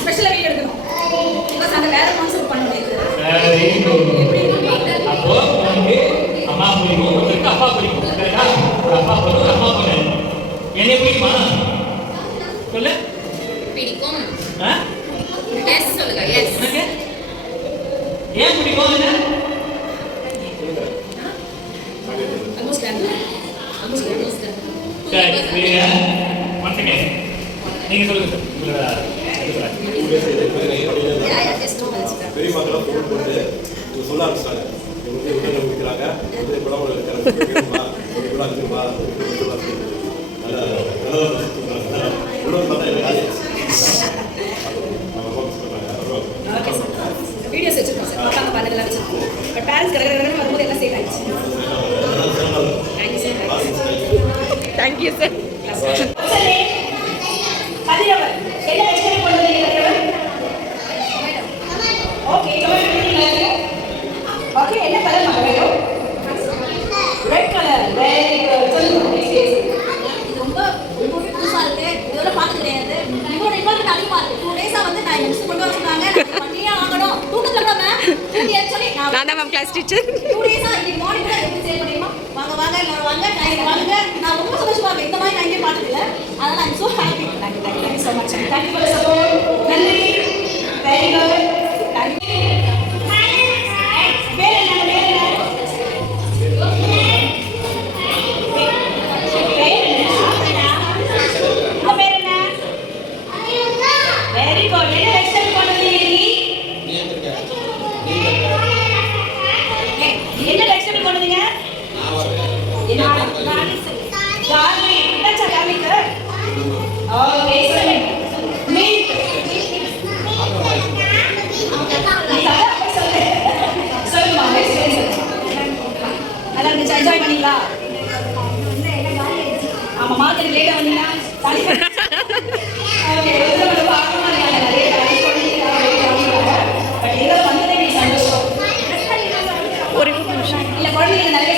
ஸ்பெஷலா வீடியோ எடுக்கணும். பிகாஸ் அந்த வேற கான்செப்ட் பண்ண முடியாது. அப்போ உங்களுக்கு அம்மா பிடிக்கும், உங்களுக்கு அப்பா பிடிக்கும். கரெக்டா? ஒரு அப்பா பிடிக்கும், ஒரு அம்மா பிடிக்கும். என்னை பிடிக்குமா? சொல்லு. பிடிக்கும். ஆ? எஸ் சொல்லுங்க. எஸ். உனக்கு ஏன் பிடிக்கும் என்ன? Almost done. Almost done. சரி, சரிங்க. One second. நீங்க சொல்லுங்க சார். உங்களோட பெரிய மக்களாக ஃபோன் போட்டு சொல்ல ஆரம்பிச்சாங்க. உடனே முடிக்கிறாங்க. இப்பெல்லாம் ஒரு இருக்குமா வீடியோஸ் வச்சிருக்கோம் சார். பக்கம் பார்த்ததெல்லாம் வச்சிருக்கோம். பட் பேரண்ட்ஸ் கடற்கரை வரும்போது எல்லாம் சேவ் ஆயிடுச்சு. Thank you sir. கதிரவர் என்ன எக்ஸ்பிளைன் பண்ணுவீங்க கதிரவர்? ஓகே ஓகே என்ன கலர் மகளையும் ரெட் கலர் வெரி குட் சொல்லுங்க. இது ரொம்ப புதுசா இருக்கு. இதோட பார்த்து கிடையாது. இதோட இம்பாக்ட் அதிகமா இருக்கு. 2 டேஸா வந்து நான் மிஸ் கொண்டு வச்சிருக்காங்க. நான் பண்ணியே ஆகணும். தூக்கத்துல கூட மேம் சொல்லி நான் தான் மேம் கிளாஸ் டீச்சர். 2 டேஸா இன்னைக்கு மார்னிங் கூட எப்படி சேவ் பண்ணிமா? வாங்க வாங்க எல்லாரும் வாங்க. நான் ரொம்ப சந்தோஷமா இருக்கேன். இந்த மாதிரி நான் எங்கேயும் பார்த்தது இல்லை. அதனால I'm so happy. Thank you so much. Thank you for the support. நன்றி. Very good. Thank you. Very good. என்ன எக்ஸ்டெண்ட் பண்ணுவீங்க நீ? என்ன எக்ஸ்டெண்ட் பண்ணுவீங்க? கார்லி. என்னச்சா கார்லிக்கு? ஓகே சரி. மீட். சொல்லுமா நல்லா இருந்துச்சு. என்ஜாய் பண்ணீங்களா? ஆமா மார்க்கெட் லேட்டா வந்தீங்களா? ஓகே ரொம்ப ஆர்வமா இருக்காங்க. நிறைய டான்ஸ் பண்ணிட்டு பட் ஏதோ வந்ததே சந்தோஷம். ஒரு நிமிஷம் இல்ல குழந்தைங்க நிறைய